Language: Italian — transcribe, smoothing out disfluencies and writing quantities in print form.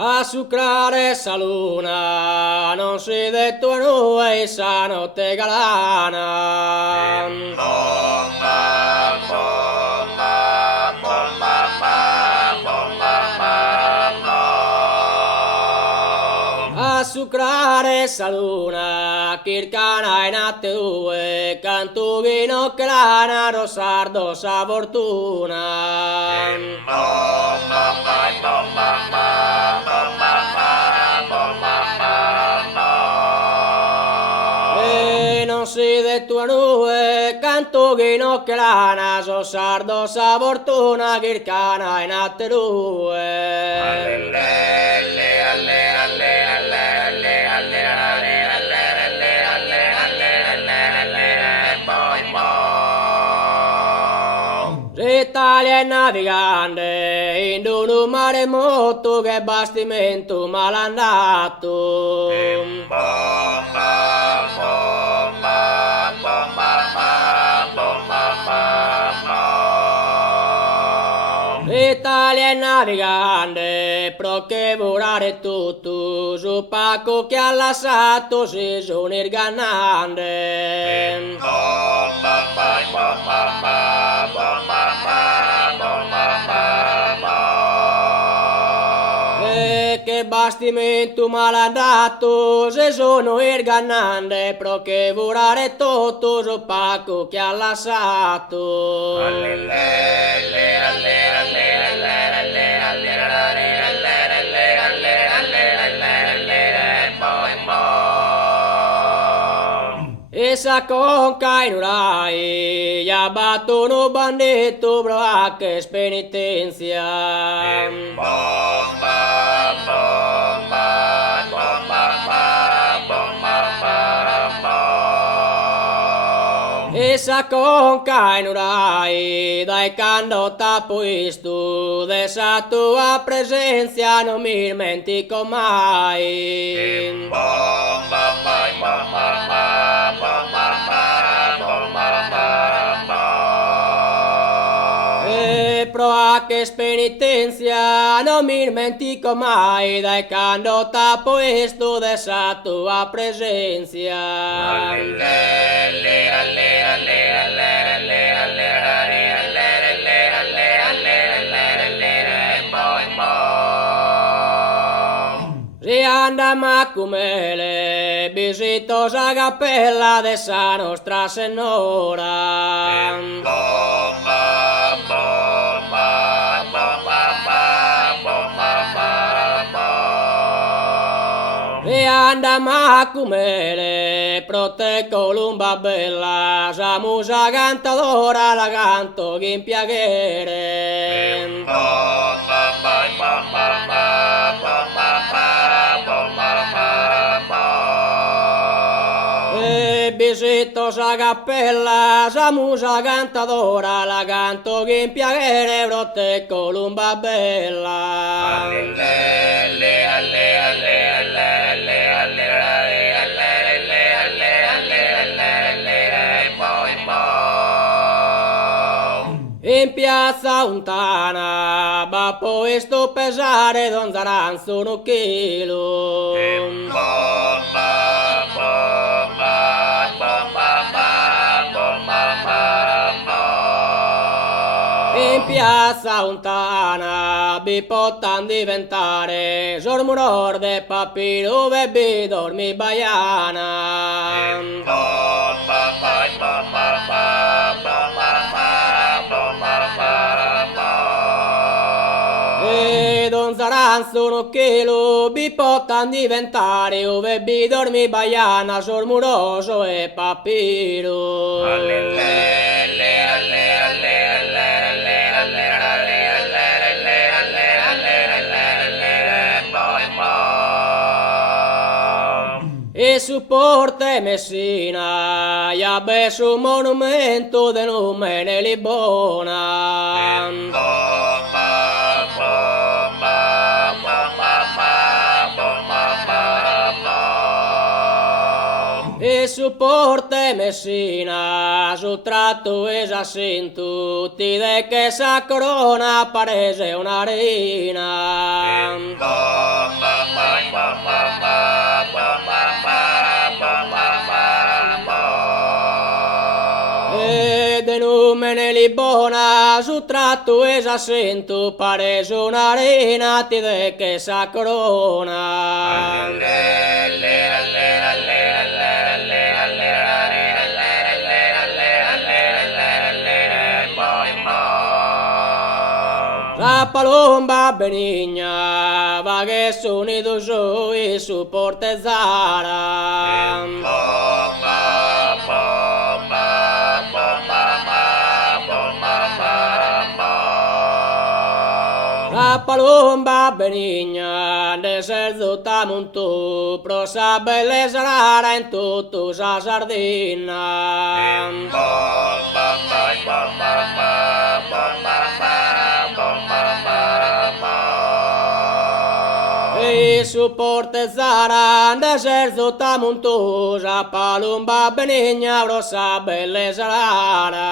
A sucrare sa luna, non si detto a noi sa notte galana. A sucrare sa luna, kirkana in atte due, cantughino che lana, rosardo sa fortuna. E non si detto a noi, cantughino che lana, rosardo sa fortuna, kirkana in atte due. L'Italia è navigante in un mare molto che bastimento malandato. L'Italia è navigante, pro che volare tutto, su pacco che ha lasciato si sono ingannante. E che bastimento malandato, se sono ingannante, pro che volare tutto, su pacco che ha lasciato. Esa conca in urai, ya battono bandetto, bro, che spenitenzia. Esa conca in urai, dai quando t'appo visto, dessa tua presenza non mi dimentico mai. E pro che spenitenzia non mi dimentico mai, dai quando t'appo visto, dessa tua presenza. Rianda macumele, visitosa cappella de sa nostra Signora. Rianda macumele, proteggo l'umba bella, sa musa cantadora, la canto in piacere. E visitosa cappella, sa musa cantadora, la canto in piacere, proteggo l'umba bella. In piazza Untana, va poi sto pesare, don Zaranzo un chilo. In piazza Untana, vi pottan diventare, sormuror de papiro, bebi dormi baiana. E don Zaranzo un chilo, vi pottan diventare, ove vi dormi baiana, sormuroso e papiro. E su Porte Messina, ya ves un monumento de nome Libona. E su Porte Messina, su tratto esassinto, tutti de che sa corona parese una reina. bona, su tratto e s'assento, pare un'arena ti de che s'accrona. La palomba benigna va che sono i tuoi su porte zara. La palomba benigna ne serzo tamuntu pro sa bellezza rara in tutto sa Sardegna. E su porte zara ne serzo tamuntu sa palomba benigna pro sa bellezza rara.